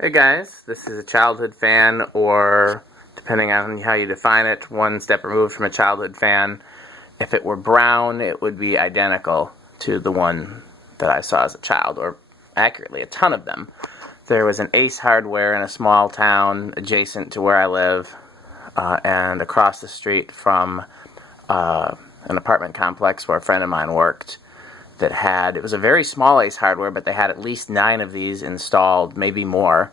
Hey guys, this is a childhood fan, or depending on how you define it, one step removed from a childhood fan. If it were brown, it would be identical to the one that I saw as a child, or accurately, a ton of them. There was an Ace Hardware in a small town adjacent to where I live, and across the street from an apartment complex where a friend of mine worked. It was a very small Ace Hardware, but they had at least 9 of these installed, maybe more.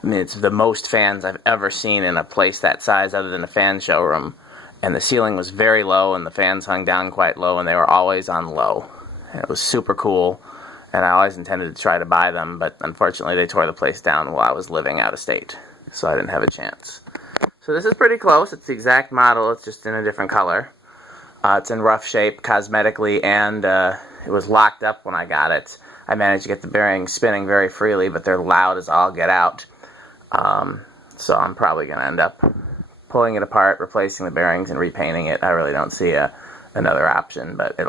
I mean, it's the most fans I've ever seen in a place that size other than a fan showroom. And the ceiling was very low, and the fans hung down quite low, and they were always on low. And it was super cool, and I always intended to try to buy them, but unfortunately they tore the place down while I was living out of state, so I didn't have a chance. So this is pretty close. It's the exact model, it's just in a different color. It's in rough shape cosmetically, and it was locked up when I got it. I managed to get the bearings spinning very freely, but they're loud as all get out. So I'm probably going to end up pulling it apart, replacing the bearings, and repainting it. I really don't see another option, but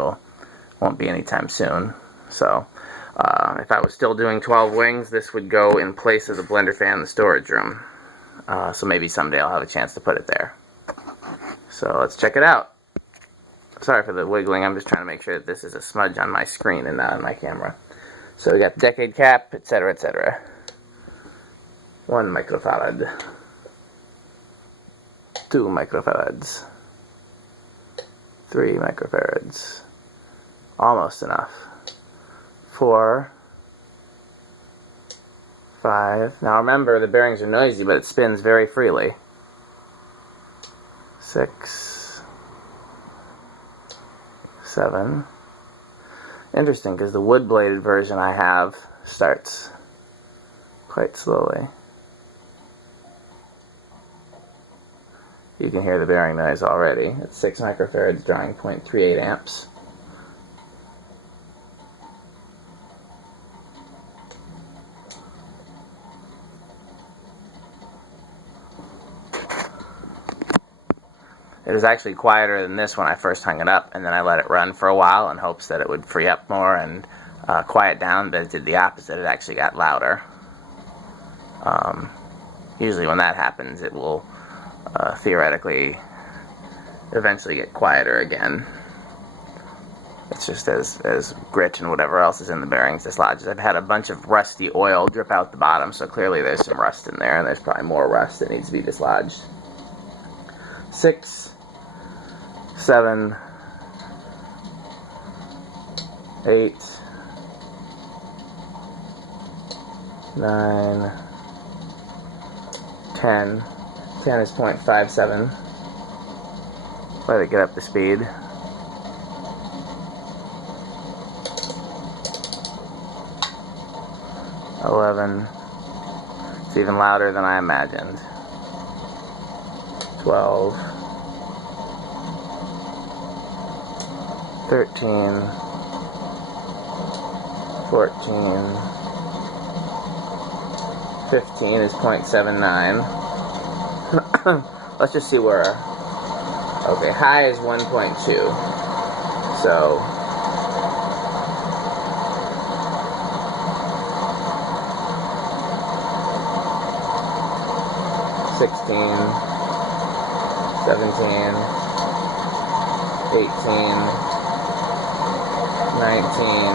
won't be anytime soon. So if I was still doing 12 wings, this would go in place of the blender fan in the storage room. So maybe someday I'll have a chance to put it there. So let's check it out. Sorry for the wiggling, I'm just trying to make sure that this is a smudge on my screen and not on my camera. So we got the decade cap, etc., etc. 1 microfarad. 2 microfarads. 3 microfarads. Almost enough. 4. 5. Now remember, the bearings are noisy, but it spins very freely. 6. 7. Interesting, because the wood-bladed version I have starts quite slowly. You can hear the bearing noise already. It's 6 microfarads drawing 0.38 amps. It was actually quieter than this when I first hung it up, and then I let it run for a while in hopes that it would free up more and quiet down, but it did the opposite. It actually got louder. Usually when that happens, it will theoretically eventually get quieter again. It's just as grit and whatever else is in the bearings dislodges. I've had a bunch of rusty oil drip out the bottom, so clearly there's some rust in there, and there's probably more rust that needs to be dislodged. 6, 7, 8, 9, 10. 10 is 0.57. Let it get up to speed. 11. It's even louder than I imagined. 12. 13. 14. 15 is 0.79. Let's just see where. Okay, high is 1.2. So 16, 17, 18, 19,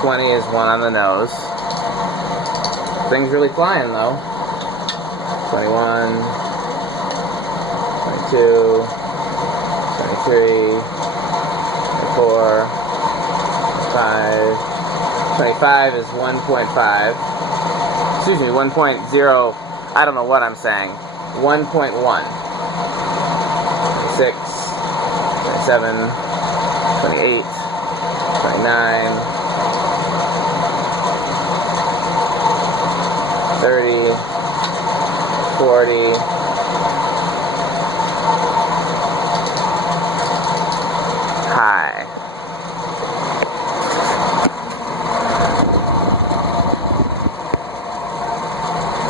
20 is 1 on the nose. Thing's really flying though. 21, 22, 23, 24, 25, 25 is 1.5. Excuse me, 1.0. I don't know what I'm saying. 1.1. 26, 27, 28, 29, 30, 40, high.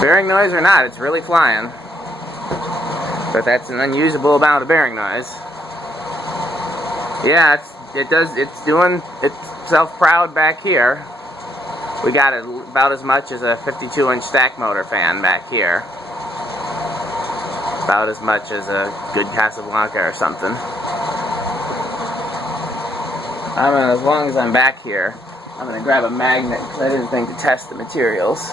Bearing noise or not, it's really flying. But that's an unusable amount of bearing noise. Yeah, it's doing itself proud back here. We got about as much as a 52-inch stack motor fan back here. About as much as a good Casablanca or something. As long as I'm back here, I'm going to grab a magnet because I didn't think to test the materials.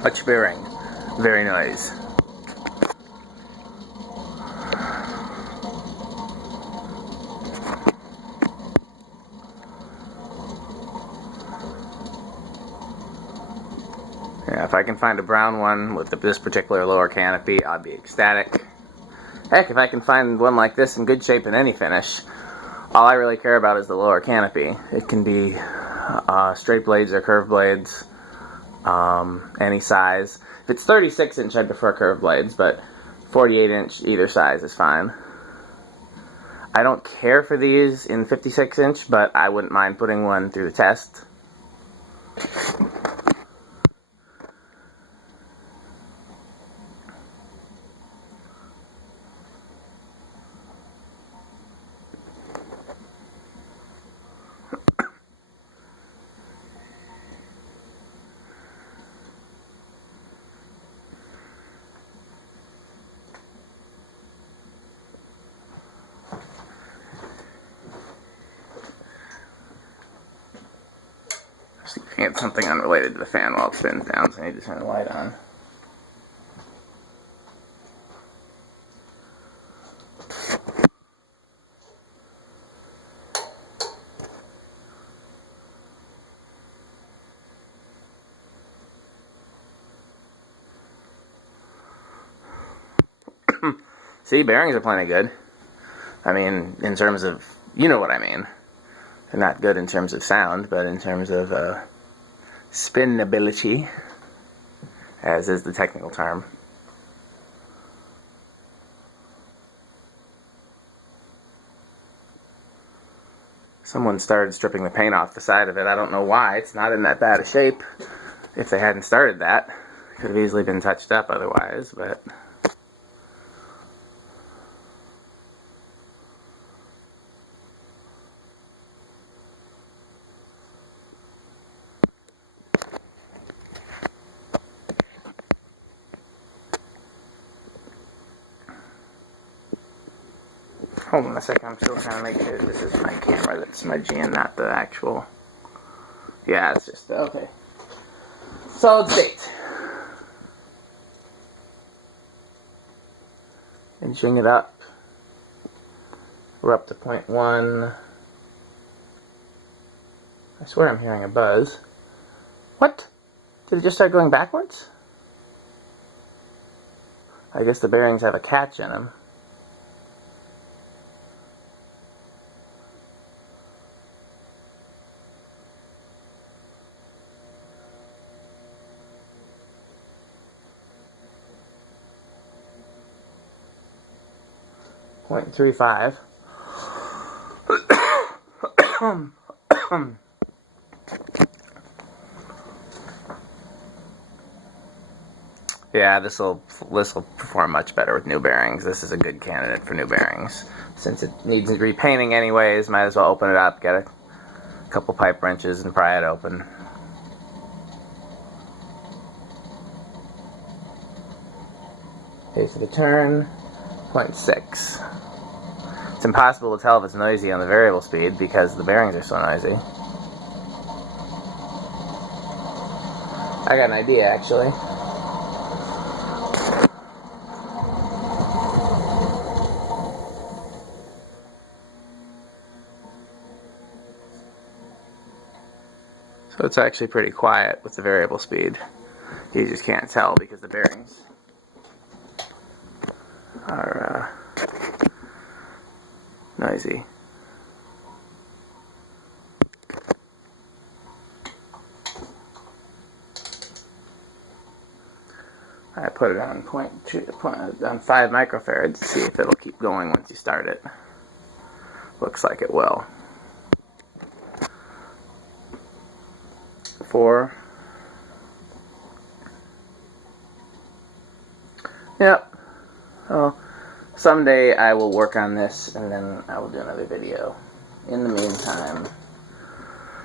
Much bearing, very nice. Yeah, if I can find a brown one with this particular lower canopy, I'll be ecstatic. Heck, if I can find one like this in good shape in any finish, all I really care about is the lower canopy. It can be straight blades or curved blades. Any size. If it's 36-inch, I'd prefer curved blades, but 48-inch either size is fine. I don't care for these in 56-inch, but I wouldn't mind putting one through the test. Looking at something unrelated to the fan while it spins down, so I need to turn the light on. See, bearings are plenty good. I mean, in terms of, you know what I mean. They're not good in terms of sound, but in terms of spinability, as is the technical term. Someone started stripping the paint off the side of it. I don't know why. It's not in that bad a shape. If they hadn't started that, it could have easily been touched up otherwise, but... Hold on a second, I'm still trying to make sure this is my camera that's smudgy and not the actual... Yeah, it's just... Okay. Solid state. Inching it up. We're up to 0.1. I swear I'm hearing a buzz. What? Did it just start going backwards? I guess the bearings have a catch in them. .35. Yeah, this will perform much better with new bearings. This is a good candidate for new bearings. Since it needs repainting anyways, might as well open it up, get a couple pipe wrenches and pry it open. Pace of the turn, 0.6. It's impossible to tell if it's noisy on the variable speed because the bearings are so noisy. I got an idea, actually. So it's actually pretty quiet with the variable speed. You just can't tell because the bearings are noisy. I put it on on 5 microfarads to see if it'll keep going once you start it. Looks like it will. 4. Yep. Well, someday I will work on this and then I will do another video. In the meantime,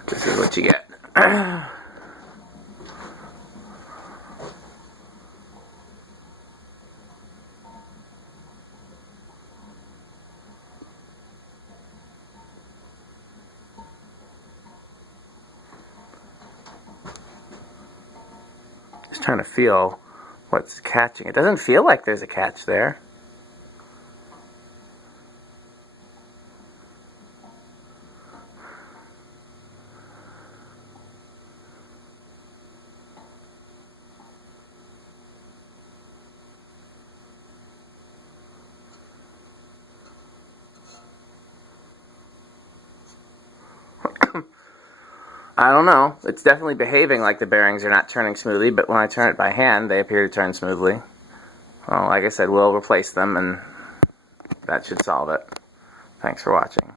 this is what you get. Just trying to feel what's catching. It doesn't feel like there's a catch there. I don't know. It's definitely behaving like the bearings are not turning smoothly, but when I turn it by hand, they appear to turn smoothly. Well, like I said, we'll replace them, and that should solve it. Thanks for watching.